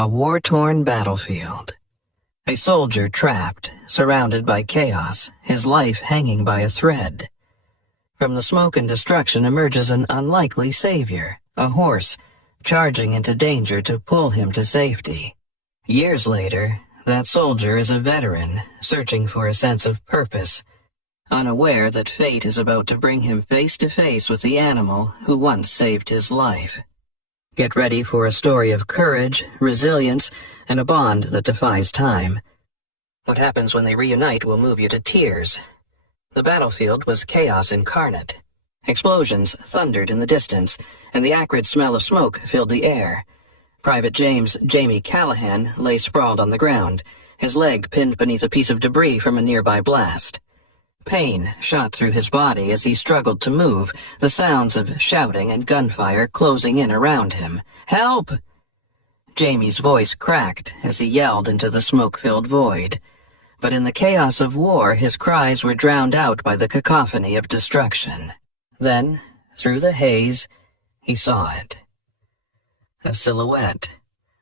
A war-torn battlefield. A soldier trapped, surrounded by chaos, his life hanging by a thread. From the smoke and destruction emerges an unlikely savior, a horse, charging into danger to pull him to safety. Years later, that soldier is a veteran, searching for a sense of purpose, unaware that fate is about to bring him face to face with the animal who once saved his life. Get ready for a story of courage, resilience, and a bond that defies time. What happens when they reunite will move you to tears. The battlefield was chaos incarnate. Explosions thundered in the distance, and the acrid smell of smoke filled the air. Private James Jamie Callahan lay sprawled on the ground, his leg pinned beneath a piece of debris from a nearby blast. Pain shot through his body as he struggled to move, the sounds of shouting and gunfire closing in around him. "Help!" Jamie's voice cracked as he yelled into the smoke-filled void. But in the chaos of war, his cries were drowned out by the cacophony of destruction. Then, through the haze, he saw it. A silhouette,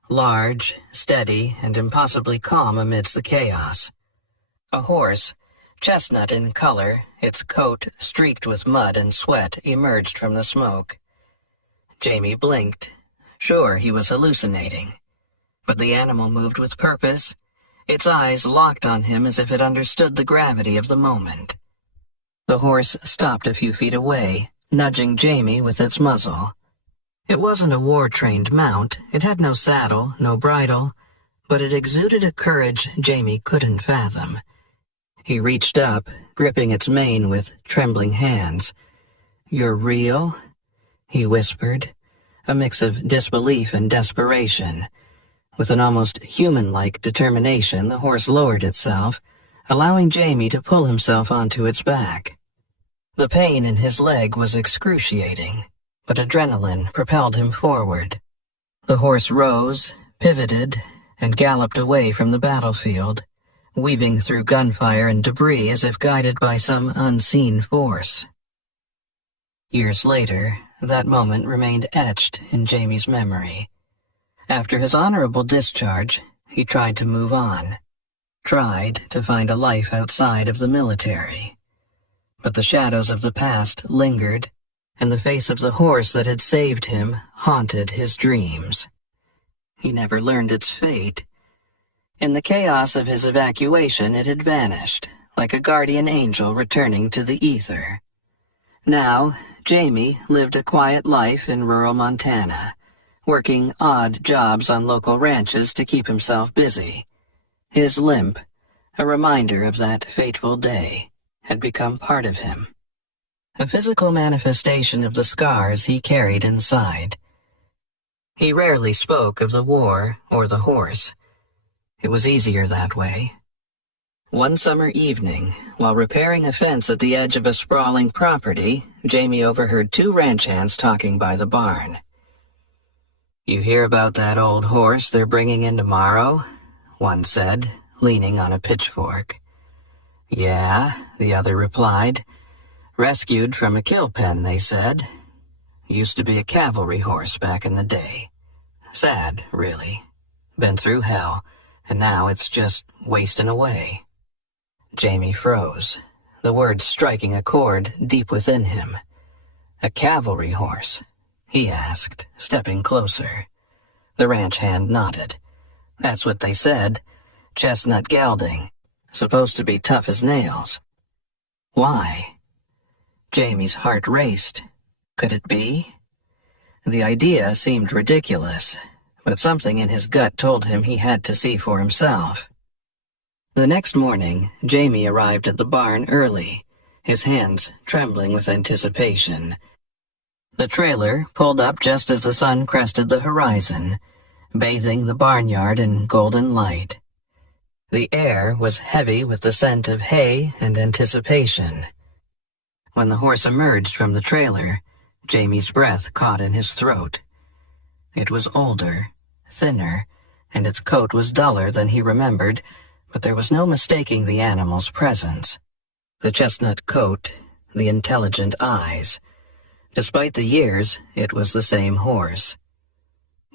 large, steady, and impossibly calm amidst the chaos. A horse, chestnut in color, its coat streaked with mud and sweat, emerged from the smoke. Jamie blinked. Sure, he was hallucinating. But the animal moved with purpose. Its eyes locked on him as if it understood the gravity of the moment. The horse stopped a few feet away, nudging Jamie with its muzzle. It wasn't a war-trained mount. It had no saddle, no bridle, but it exuded a courage Jamie couldn't fathom. He reached up, gripping its mane with trembling hands. "You're real?" he whispered, a mix of disbelief and desperation. With an almost human-like determination, the horse lowered itself, allowing Jamie to pull himself onto its back. The pain in his leg was excruciating, but adrenaline propelled him forward. The horse rose, pivoted, and galloped away from the battlefield, weaving through gunfire and debris as if guided by some unseen force. Years later, that moment remained etched in Jamie's memory. After his honorable discharge, he tried to move on, tried to find a life outside of the military. But the shadows of the past lingered, and the face of the horse that had saved him haunted his dreams. He never learned its fate. In the chaos of his evacuation, it had vanished, like a guardian angel returning to the ether. Now, Jamie lived a quiet life in rural Montana, working odd jobs on local ranches to keep himself busy. His limp, a reminder of that fateful day, had become part of him. A physical manifestation of the scars he carried inside. He rarely spoke of the war or the horse. It was easier that way. One summer evening, while repairing a fence at the edge of a sprawling property, Jamie overheard two ranch hands talking by the barn. "You hear about that old horse they're bringing in tomorrow?" one said, leaning on a pitchfork. "Yeah," the other replied. "Rescued from a kill pen, they said. Used to be a cavalry horse back in the day. Sad, really. Been through hell, and now it's just wasting away." Jamie froze, the words striking a chord deep within him. "A cavalry horse?" he asked, stepping closer. The ranch hand nodded. "That's what they said. Chestnut gelding. Supposed to be tough as nails." "Why?" Jamie's heart raced. Could it be? The idea seemed ridiculous, but something in his gut told him he had to see for himself. The next morning, Jamie arrived at the barn early, his hands trembling with anticipation. The trailer pulled up just as the sun crested the horizon, bathing the barnyard in golden light. The air was heavy with the scent of hay and anticipation. When the horse emerged from the trailer, Jamie's breath caught in his throat. It was older, thinner, and its coat was duller than he remembered, but there was no mistaking the animal's presence. The chestnut coat, the intelligent eyes. Despite the years, it was the same horse.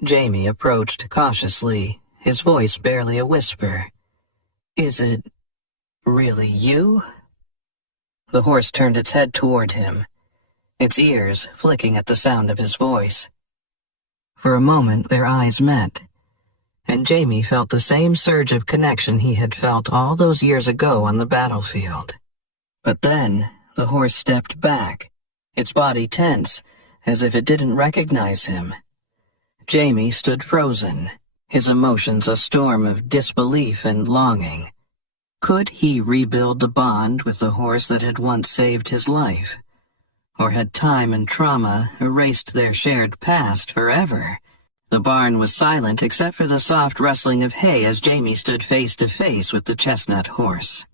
Jamie approached cautiously, his voice barely a whisper. "Is it really you?" The horse turned its head toward him, its ears flicking at the sound of his voice. For a moment their eyes met, and Jamie felt the same surge of connection he had felt all those years ago on the battlefield. But then the horse stepped back, its body tense, as if it didn't recognize him. Jamie stood frozen, his emotions a storm of disbelief and longing. Could he rebuild the bond with the horse that had once saved his life? Or had time and trauma erased their shared past forever? The barn was silent except for the soft rustling of hay as Jamie stood face to face with the chestnut horse.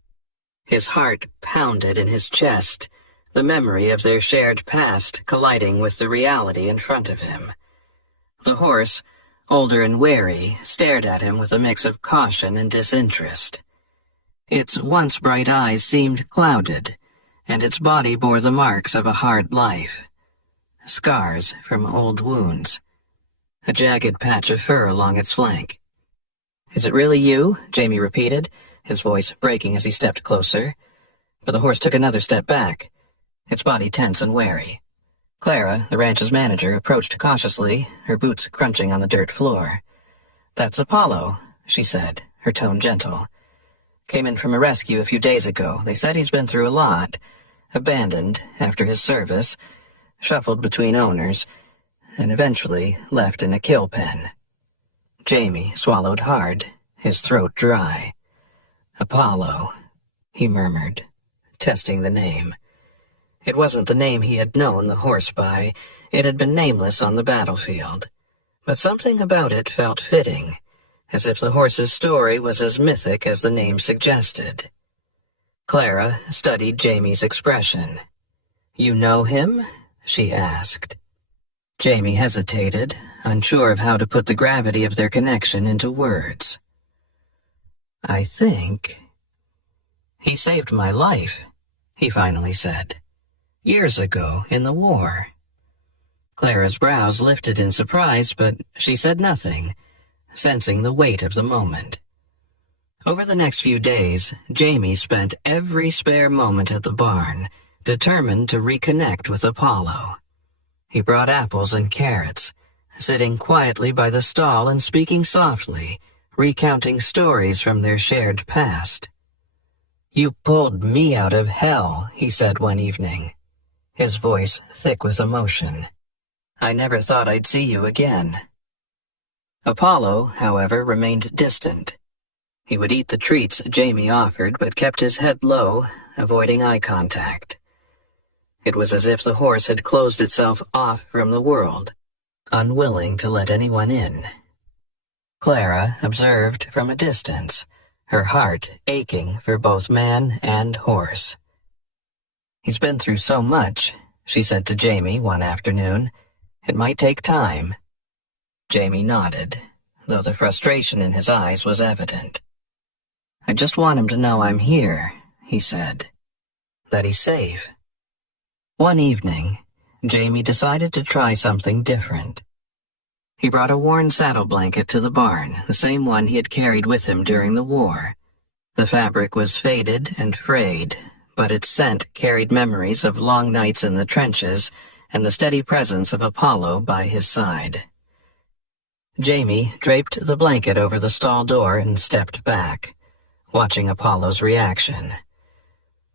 His heart pounded in his chest, the memory of their shared past colliding with the reality in front of him. The horse, older and wary, stared at him with a mix of caution and disinterest. Its once bright eyes seemed clouded, and its body bore the marks of a hard life. Scars from old wounds. A jagged patch of fur along its flank. "Is it really you?" Jamie repeated, his voice breaking as he stepped closer. But the horse took another step back, its body tense and wary. Clara, the ranch's manager, approached cautiously, her boots crunching on the dirt floor. "That's Apollo," she said, her tone gentle. "Came in from a rescue a few days ago. They said he's been through a lot. Abandoned after his service, shuffled between owners, and eventually left in a kill pen." Jamie swallowed hard, his throat dry. "Apollo," he murmured, testing the name. It wasn't the name he had known the horse by. It had been nameless on the battlefield. But something about it felt fitting, as if the horse's story was as mythic as the name suggested. Clara studied Jamie's expression. "You know him?" she asked. Jamie hesitated, unsure of how to put the gravity of their connection into words. "I think he saved my life," he finally said. "Years ago, in the war." Clara's brows lifted in surprise, but she said nothing, sensing the weight of the moment. Over the next few days, Jamie spent every spare moment at the barn, determined to reconnect with Apollo. He brought apples and carrots, sitting quietly by the stall and speaking softly, recounting stories from their shared past. "You pulled me out of hell," he said one evening, his voice thick with emotion. "I never thought I'd see you again." Apollo, however, remained distant. He would eat the treats Jamie offered, but kept his head low, avoiding eye contact. It was as if the horse had closed itself off from the world, unwilling to let anyone in. Clara observed from a distance, her heart aching for both man and horse. "He's been through so much," she said to Jamie one afternoon. "It might take time." Jamie nodded, though the frustration in his eyes was evident. "I just want him to know I'm here," he said. "That he's safe." One evening, Jamie decided to try something different. He brought a worn saddle blanket to the barn, the same one he had carried with him during the war. The fabric was faded and frayed, but its scent carried memories of long nights in the trenches and the steady presence of Apollo by his side. Jamie draped the blanket over the stall door and stepped back, watching Apollo's reaction.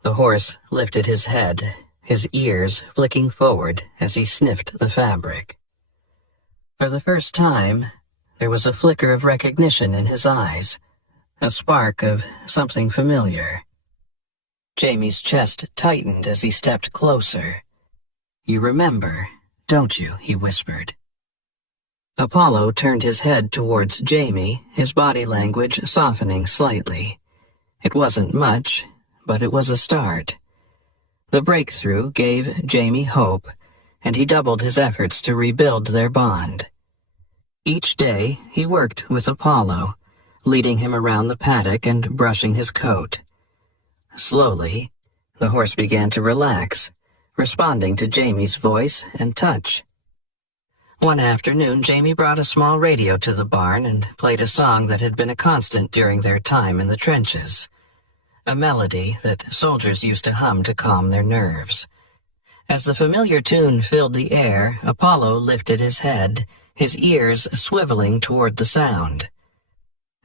The horse lifted his head, his ears flicking forward as he sniffed the fabric. For the first time, there was a flicker of recognition in his eyes, a spark of something familiar. Jamie's chest tightened as he stepped closer. "You remember, don't you?" he whispered. Apollo turned his head towards Jamie, his body language softening slightly. It wasn't much, but it was a start. The breakthrough gave Jamie hope, and he doubled his efforts to rebuild their bond. Each day, he worked with Apollo, leading him around the paddock and brushing his coat. Slowly, the horse began to relax, responding to Jamie's voice and touch. One afternoon, Jamie brought a small radio to the barn and played a song that had been a constant during their time in the trenches. A melody that soldiers used to hum to calm their nerves. As the familiar tune filled the air, Apollo lifted his head, his ears swiveling toward the sound.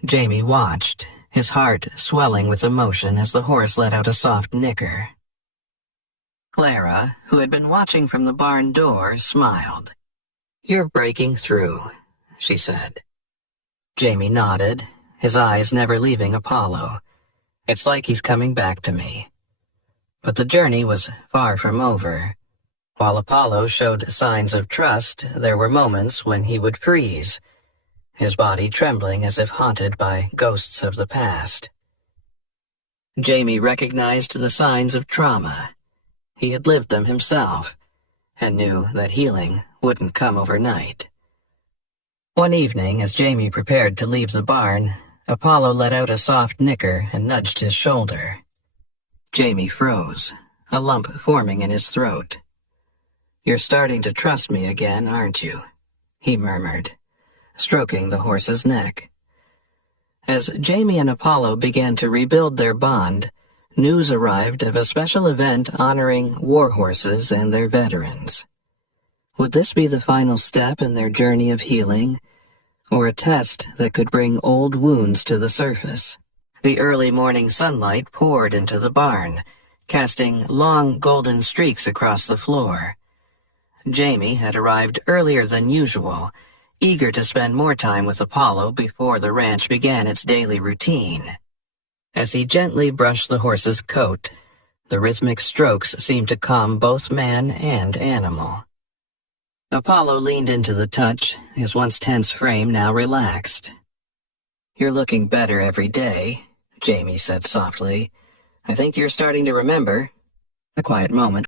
Jamie watched, his heart swelling with emotion as the horse let out a soft nicker. Clara, who had been watching from the barn door, smiled. "You're breaking through," she said. Jamie nodded, his eyes never leaving Apollo. "It's like he's coming back to me." But the journey was far from over. While Apollo showed signs of trust, there were moments when he would freeze, his body trembling as if haunted by ghosts of the past. Jamie recognized the signs of trauma. He had lived them himself, and knew that healing wouldn't come overnight. One evening, as Jamie prepared to leave the barn, Apollo let out a soft nicker and nudged his shoulder. Jamie froze, a lump forming in his throat. "You're starting to trust me again, aren't you?" he murmured, stroking the horse's neck. As Jamie and Apollo began to rebuild their bond, news arrived of a special event honoring war horses and their veterans. Would this be the final step in their journey of healing, or a test that could bring old wounds to the surface? The early morning sunlight poured into the barn, casting long golden streaks across the floor. Jamie had arrived earlier than usual, eager to spend more time with Apollo before the ranch began its daily routine. As he gently brushed the horse's coat, the rhythmic strokes seemed to calm both man and animal. Apollo leaned into the touch, his once tense frame now relaxed. "You're looking better every day," Jamie said softly. "I think you're starting to remember." A quiet moment